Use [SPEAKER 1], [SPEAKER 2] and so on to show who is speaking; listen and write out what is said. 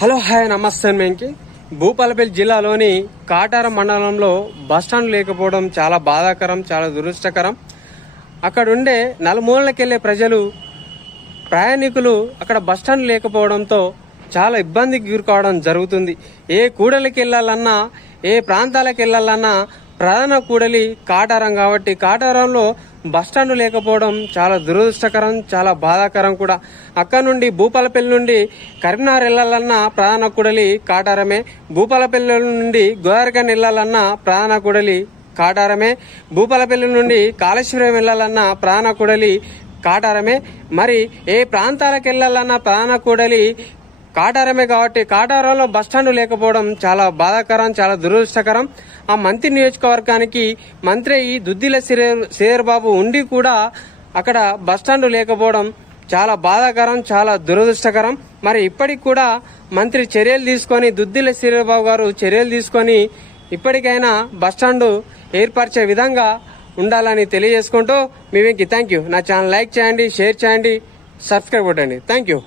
[SPEAKER 1] Hello hi నమస్తే మేంకి భూపాలపల్లి జిల్లాలోని కాటారం మండలంలో బస్టాండ్ లేకపోవడం చాలా బాధాకరం చాలా దురదృష్టకరం. అక్కడ ఉండే నలుమూలకి ప్రజలు ప్రయాణికులు అక్కడ బస్టాండ్ లేకపోవడంతో చాలా ఇబ్బందికి గురికావడం జరుగుతుంది. ఏ కూడలికి వెళ్ళాలన్నా ఏ ప్రాంతాలకు వెళ్ళాలన్నా ప్రధాన కూడలి కాటారం కాబట్టి కాటారంలో బస్టాండ్ లేకపోవడం చాలా దురదృష్టకరం చాలా బాధాకరం కూడా. అక్కడ నుండి భూపాలపల్లి నుండి కరీంనగర్ వెళ్ళాలన్నా ప్రధాన కూడలి కాటారమే. భూపాలపల్లి నుండి గోదావరికని వెళ్ళాలన్నా ప్రధాన కూడలి కాటారమే. భూపాలపల్లి నుండి కాళేశ్వరం వెళ్ళాలన్నా ప్రధాన కూడలి కాటారమే. మరి ఏ ప్రాంతాలకు వెళ్ళాలన్నా ప్రధాన కూడలి కాటారమే కాబట్టి కాటారంలో బస్టాండ్ లేకపోవడం చాలా బాధాకరం చాలా దురదృష్టకరం. ఆ మంత్రి నియోజకవర్గానికి మంత్రి ఈ దుద్దిల శ్రీధర్ బాబు ఉండి కూడా అక్కడ బస్టాండ్ లేకపోవడం చాలా బాధాకరం చాలా దురదృష్టకరం. మరి ఇప్పటికి కూడా మంత్రి చర్యలు తీసుకొని దుద్దిల శ్రీధర్ బాబు గారు చర్యలు తీసుకొని ఇప్పటికైనా బస్టాండ్ ఏర్పరిచే విధంగా ఉండాలని తెలియజేసుకుంటూ మీ థ్యాంక్ యూ. నా ఛానల్ లైక్ చేయండి షేర్ చేయండి సబ్స్క్రైబ్ కొట్టండి. Thank you.